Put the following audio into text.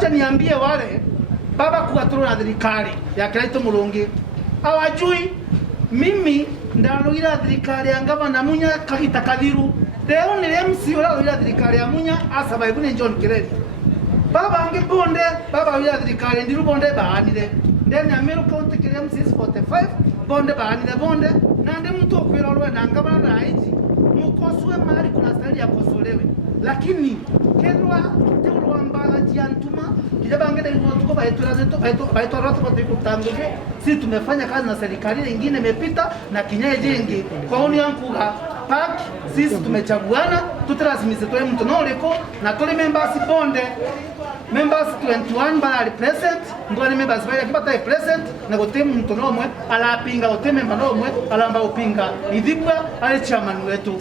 wacha niambie wale baba kugaturura thirikari ya Kiraito Murungi awajui mimi ndarugira thirikari ya Gavana Munya Kagita Kathiru leo ni MC urarugira thirikari ya Munya asaba ibune John Kireri baba ange bonde baba wira thirikari ndiru bonde bahanire ndeni Ameru County Kiriam 645 bonde bahanire bonde na ndi mtu okwirorwe na Gavana na aiji mukoswe mali kuna stali ya kosolewe lakini kerwa teulwa mbala jiantuma kijabange ndio tuko baitwa zetu baitwa roto kwa tukutanguke si tumefanya kazi na serikali nyingine imepita na kinyaye jengi kwa uni yangu park sisi tumechaguana tutarasimize toe mtu noreko na tole members bonde members 21 bali present ngone members bali kibata present na gote mtu nomwe ala pinga gote member nomwe alamba upinga idibwa ale chairman wetu